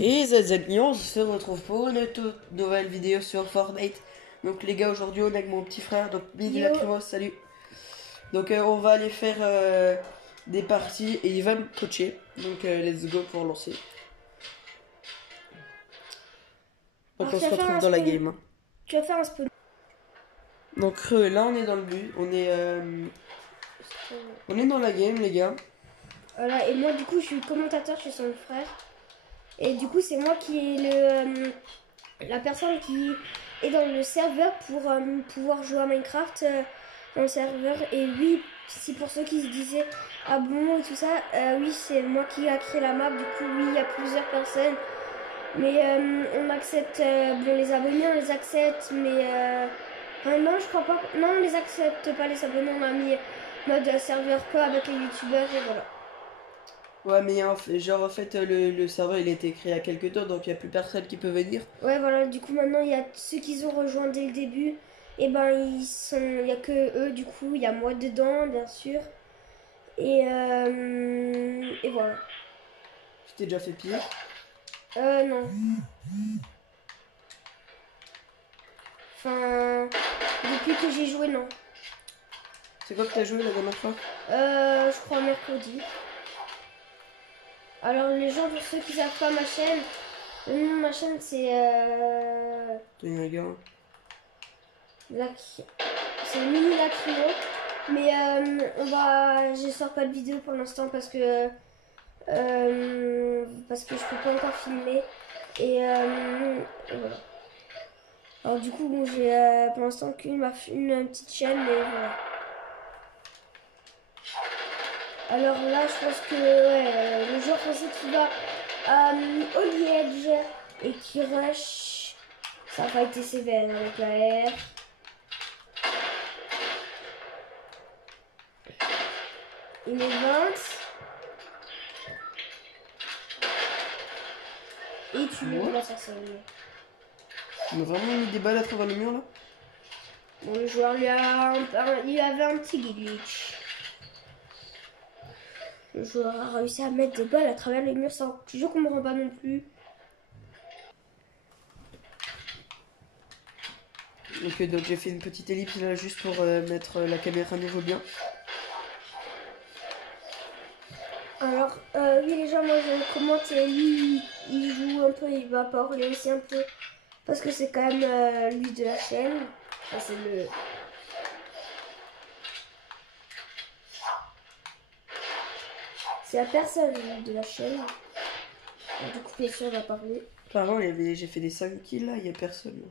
Et ZZ on se retrouve pour une toute nouvelle vidéo sur Fortnite. Donc les gars, aujourd'hui on est avec mon petit frère, donc Midi Yo. Lacrymos, salut. Donc on va aller faire des parties et il va me coacher. Donc let's go pour lancer. Donc Alors, on se retrouve dans la game. Hein. Tu vas faire un spawn. Donc là on est dans le but, on est dans la game les gars. Voilà, et moi du coup je suis commentateur chez son frère. Et du coup c'est moi qui est la personne qui est dans le serveur pour pouvoir jouer à Minecraft dans le serveur. Et oui, si pour ceux qui se disaient ah bon et tout ça, oui c'est moi qui a créé la map. Du coup oui il y a plusieurs personnes. Mais on accepte, bon les abonnés on les accepte, mais non je crois pas, non on les accepte pas les abonnés, on a mis mode serveur que avec les youtubeurs et voilà. Ouais mais en fait le serveur il a été créé il y a quelques temps donc il n'y a plus personne qui peut venir. Ouais voilà, du coup maintenant il y a ceux qui ont rejoint dès le début, et ben il y a que eux, du coup il y a moi dedans bien sûr. Et voilà. Tu t'es déjà fait piller? Non. Enfin, depuis que j'ai joué, non. C'est quoi que t'as joué la dernière fois? Je crois mercredi. Alors les gens, pour ceux qui savent pas ma chaîne, le nom de ma chaîne c'est c'est Mini Lacrymo. Mais je sors pas de vidéo pour l'instant parce que je peux pas encore filmer. Et voilà. Alors du coup bon, j'ai pour l'instant une petite chaîne, mais voilà. Alors là je pense que ouais, le joueur français qui va au Liège et qui rush, ça n'a pas été sévère avec la R. Il est 20. Et tu le laisses ça. On a vraiment mis des balles à travers le mur là? Bon, le joueur il avait un petit glitch. Le joueur a réussi à mettre des balles à travers les murs, ça je comprends pas non plus. Ok, donc j'ai fait une petite ellipse là juste pour mettre la caméra à nouveau bien. Alors, oui les gens, moi je commente et lui il joue un peu, il va parler aussi un peu. Parce que c'est quand même lui de la chaîne. Enfin, c'est le... C'est la personne de la chaîne. Du coup, bien sûr, on va parler. Avant, j'ai fait des 5 kills là, il n'y a personne.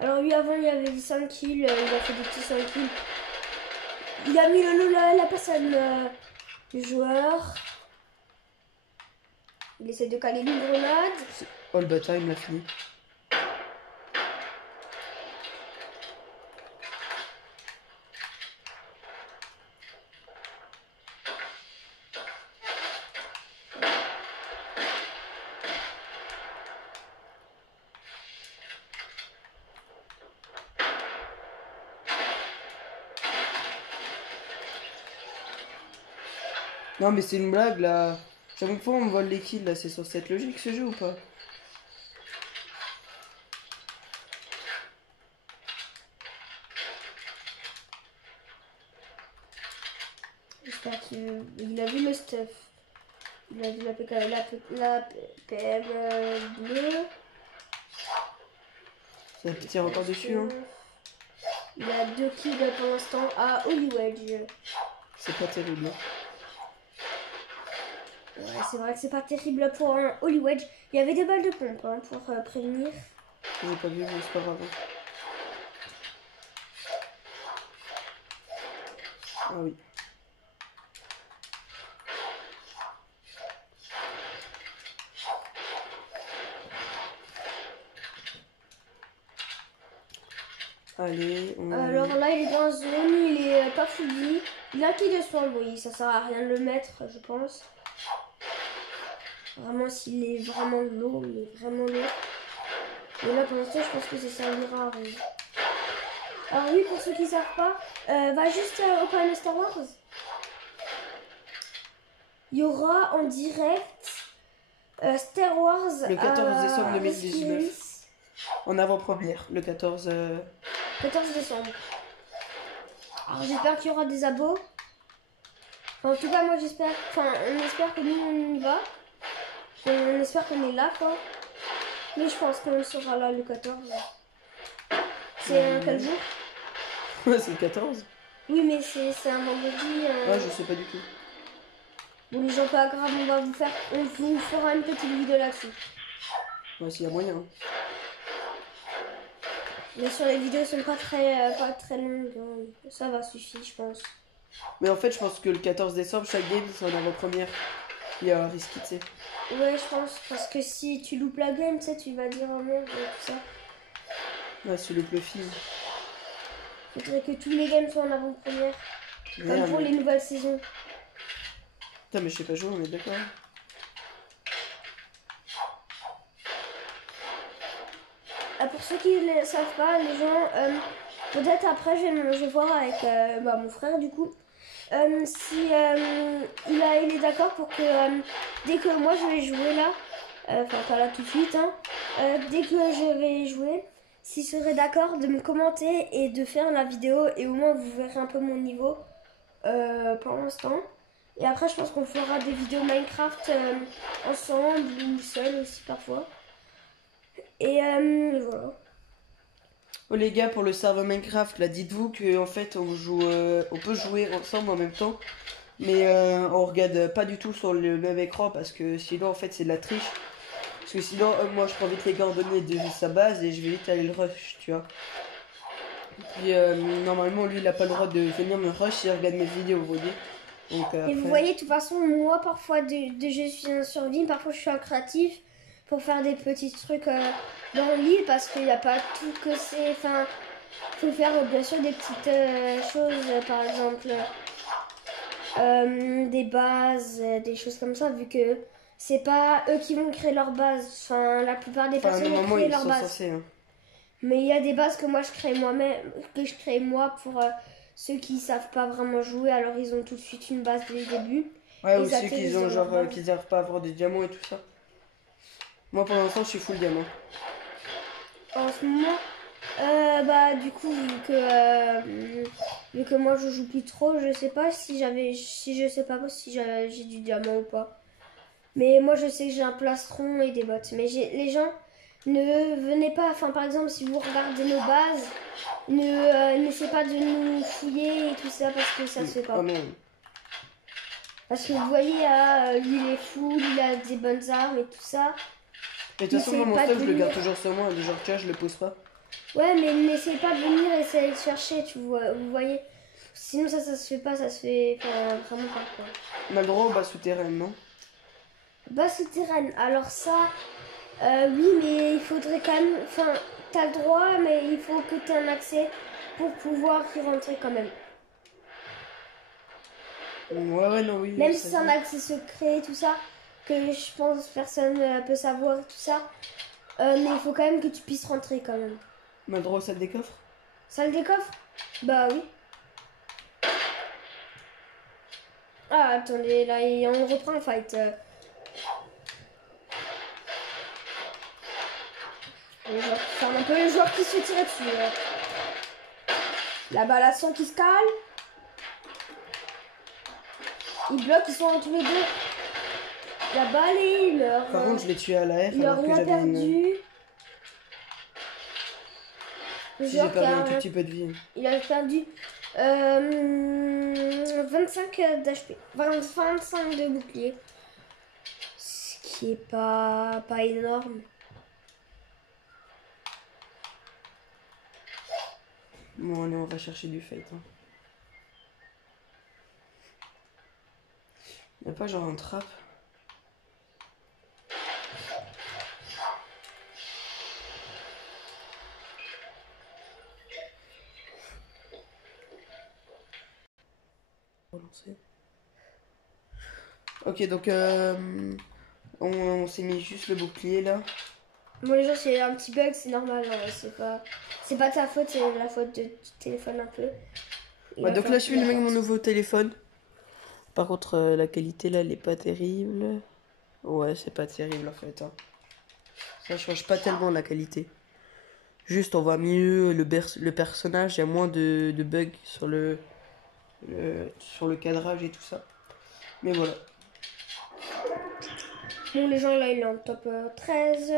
Alors, lui, avant, il y avait des 5 kills. Il a fait des petits 5 kills. Il a mis la personne, le joueur. Il essaie de caler une grenade. Oh, le bâtard, il me l'a fini. Non mais c'est une blague là. Chaque fois on me vole les kills là, c'est censé être logique ce jeu ou pas? J'espère qu'il a vu le stuff. Il a vu la PM bleue. Ça tire encore dessus hein. Il a 2 kills pour l'instant à Hollywood. C'est pas terrible. Ouais, c'est vrai que c'est pas terrible pour un Hollywood. Il y avait des balles de pompe hein, pour prévenir. J'ai pas vu, mais c'est pas grave. Ah oui. Allez, alors là, il est dans la zone, il est pas fouillé. Il a qui de spawn, oui, ça sert à rien de le mettre, je pense. Vraiment, s'il est vraiment lourd, il est vraiment lourd. Mais là, pour l'instant, je pense que ça servira à rien. Alors oui, pour ceux qui savent pas, va juste au panel Star Wars. Il y aura en direct Star Wars. Le 14 décembre Risky 2019. Race, En avant-première, le 14... 14 décembre. Alors j'espère qu'il y aura des abos. Enfin, en tout cas, moi j'espère. Enfin, on espère que nous on y va. On espère qu'on est là, quoi. Mais je pense qu'on sera là le 14. C'est quel jour? Ouais, c'est le 14. Oui, mais c'est un vendredi. Ouais, je sais pas du tout. Bon, les gens pas grave, on vous fera une petite vidéo là-dessus. Ouais, s'il y a moyen. Hein. Mais sur les vidéos, sont pas très longues. Hein. Ça va suffire, je pense. Mais en fait, je pense que le 14 décembre, chaque game, c'est en avant-première. Il y a un risque, tu sais. Ouais, je pense. Parce que si tu loupes la game, tu sais, tu vas dire oh merde, tout ça. Ouais, si le film. Il faudrait que tous les games soient en avant-première. Comme pour les nouvelles saisons. Putain, mais je sais pas jouer, on est d'accord. Pour ceux qui ne savent pas, les gens, peut-être après je vais voir avec mon frère du coup, si il est d'accord pour que dès que moi je vais jouer là, enfin pas là tout de suite, hein, dès que je vais jouer, s'il serait d'accord de me commenter et de faire la vidéo et au moins vous verrez un peu mon niveau pour l'instant. Et après je pense qu'on fera des vidéos Minecraft ensemble ou seul aussi parfois. Et voilà. Oh les gars, pour le serveur Minecraft, là, dites-vous que en fait on peut jouer ensemble en même temps, mais on regarde pas du tout sur le même écran parce que sinon en fait c'est de la triche. Parce que sinon moi je prends vite les coordonnées de sa base et je vais vite aller le rush, tu vois. Et puis normalement lui il a pas le droit de venir me rush si il regarde mes vidéos, vous voyez. Donc, et vous voyez, de toute façon, moi parfois je suis un survie, parfois je suis un créatif pour faire des petits trucs dans l'île parce qu'il n'y a pas tout que c'est. Enfin, il faut faire bien sûr des petites choses, par exemple des bases, des choses comme ça, vu que c'est pas eux qui vont créer leur base. Enfin, la plupart des personnes vont créer leur base. Censés, hein. Mais il y a des bases que moi je crée moi-même, que je crée moi pour ceux qui savent pas vraiment jouer, alors ils ont tout de suite une base dès le début. Ouais, ou ceux qui ont genre qu'ils n'arrivent pas à avoir des diamants et tout ça. Moi pour l'instant je suis full diamant. En ce moment, du coup vu que moi je joue plus trop, je sais pas si j'ai du diamant ou pas. Mais moi je sais que j'ai un plastron et des bottes. Mais les gens ne venez pas, enfin par exemple si vous regardez nos bases, n'essayez pas de nous fouiller et tout ça parce que ça se fait pas. Oh non. Parce que vous voyez, lui il est fou, lui il a des bonnes armes et tout ça. Mais de toute façon, moi, mon stuff, je le garde toujours sur moi. Genre, tu vois, je le pose pas. Ouais, mais n'essayez pas de venir essayer de chercher, vous voyez. Sinon, ça se fait pas, ça se fait vraiment pas, quoi. On a le droit au bas souterrain, non? Bas souterraine, alors ça, oui, mais il faudrait quand même. Enfin, t'as le droit, mais il faut que t'aies un accès pour pouvoir y rentrer quand même. Ouais, non, oui. Même si c'est un accès secret, tout ça, que je pense personne peut savoir, tout ça. Mais il faut quand même que tu puisses rentrer quand même. On a le droit aux salles des coffres? Salle des coffres? Bah oui. Ah, attendez, là, on reprend le fight. Enfin, un peu les joueurs qui se fait tirer dessus. La balle à son qui se cale. Ils bloquent, ils sont tous les deux. La balle et il meurt. Par contre, je l'ai tué à la F. Il a rien perdu. Si j'ai perdu un tout petit peu de vie. Il a perdu 25 d'HP. 25 de bouclier. Ce qui est pas énorme. Bon, allez, on va chercher du fight. Hein. Y'a pas genre un trap? Ok, donc on s'est mis juste le bouclier là. Bon, les gens, c'est un petit bug, c'est normal. C'est pas ta faute, c'est la faute du téléphone un peu. Ouais, donc là, je filme avec mon nouveau téléphone. Par contre, la qualité là, elle est pas terrible. Ouais, c'est pas terrible en fait, hein. Ça change pas tellement la qualité. Juste, on voit mieux le personnage, il y a moins de bugs sur sur le cadrage et tout ça. Mais voilà. Bon, les gens là, il est en top 13.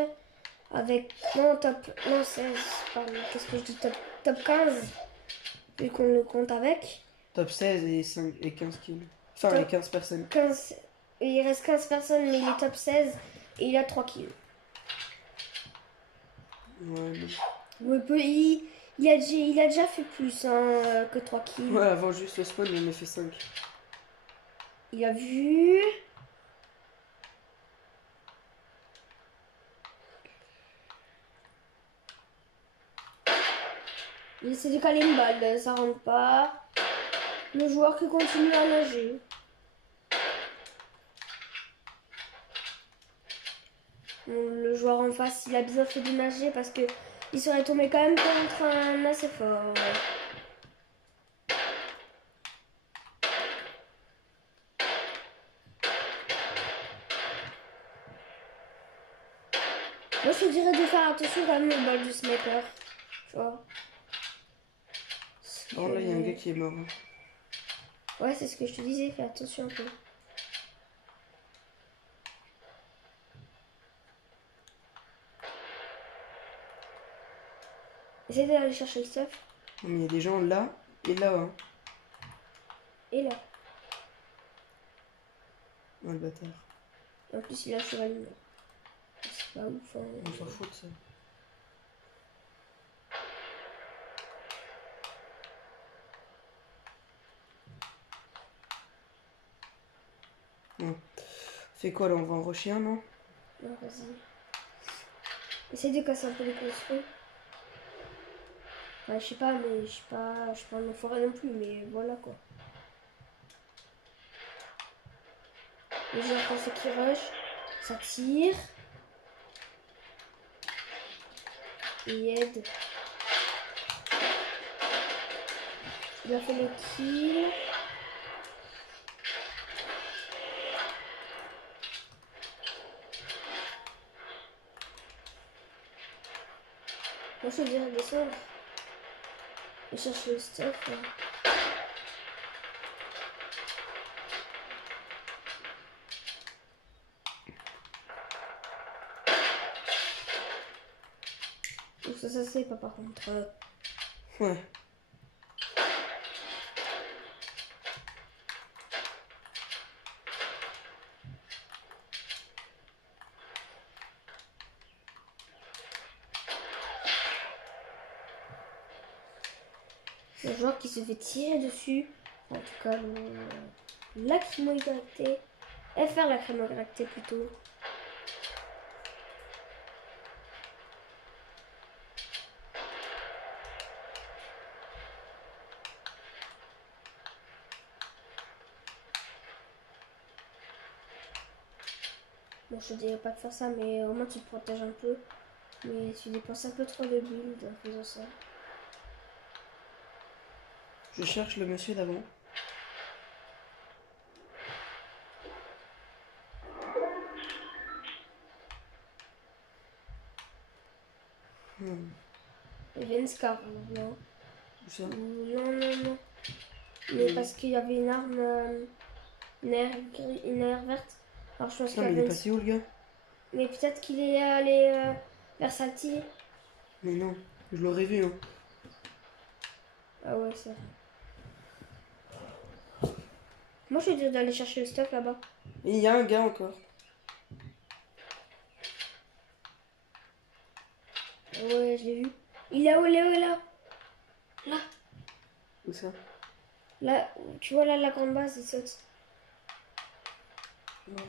Avec. Non, top. Non, 16. Pardon, qu'est-ce que je dis? Top 15. Vu qu'on le compte avec. Top 16 et, 5, et 15 kills. Enfin, Top et 15 personnes. 15. Il reste 15 personnes, mais il est top 16. Et il a 3 kills. Ouais, mais... Ouais, il a déjà fait plus hein, que 3 kills. Ouais, avant juste le spawn, il en a fait 5. Il a vu. Il essaie de caler une balle, ça rentre pas. Le joueur qui continue à nager. Bon, le joueur en face, il a bien fait de nager parce que il serait tombé quand même contre un assez fort. Moi, je te dirais de faire attention quand même aux balles du sniper. Tu vois. Oh là, il y a un gars qui est mort. Hein. Ouais, c'est ce que je te disais, fais attention un peu. Essaye d'aller chercher le stuff. Mais il y a des gens là et là. Hein. Et là. Oh, le bâtard. Et en plus, il a chevalier. C'est pas ouf. Hein. On s'en fout de ça. Ouais. Fait quoi là? On va en rusher un, non? Non, vas-y. Essaye de casser un peu les construits. Enfin, je sais pas, mais je suis pas en forêt non plus, mais voilà quoi. Les gens pensent qu'ils rush, ça tire. Il aide. Il a fait le kill. Moi je dirais descendre. Et chercher le stuff. Là. Donc ça c'est pas par contre. Ouais. Le joueur qui se fait tirer dessus. En tout cas, lacrymo-égracté. FR lacrymo-égracté plutôt. Bon, je te dirais pas de faire ça, mais au moins tu te protèges un peu. Mais tu dépenses un peu trop de build en faisant ça. Je cherche le monsieur d'avant. Il y avait une scar, non? Où ça? Non. Mais parce qu'il y avait une arme, une aire verte. Alors je pense qu'il Non, y mais il avait est passé où le gars? Mais peut-être qu'il est allé vers Salty. Mais non, je l'aurais vu. Hein. Ah ouais, c'est vrai. Moi je vais dire d'aller chercher le stuff là-bas. Et il y a un gars encore. Ouais, je l'ai vu. Il est où, il est où, là? Là. Où ça? Là, tu vois là la grande base, il saute. Ouais.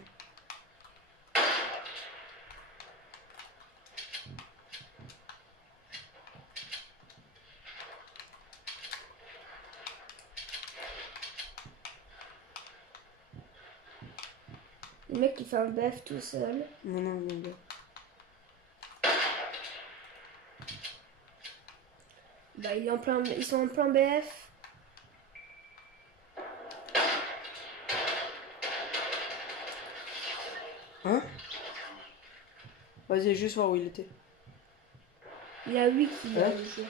Le mec il fait un BF tout seul. Non, gars. Bah il est en plein, ils sont en plein BF. Hein? Vas-y, juste voir où il était. Il a 8 kills, Hein? le joueur.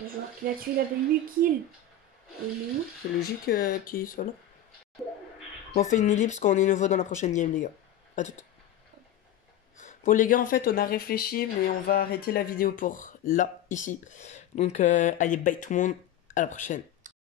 Le joueur qu'il a tué, il avait 8 kills. Et il est où? C'est logique qu'il soit là. Bon, on fait une ellipse quand on est nouveau dans la prochaine game, les gars. À toutes. Bon, les gars, en fait, on a réfléchi, mais on va arrêter la vidéo pour là, ici. Donc, allez, bye tout le monde. À la prochaine.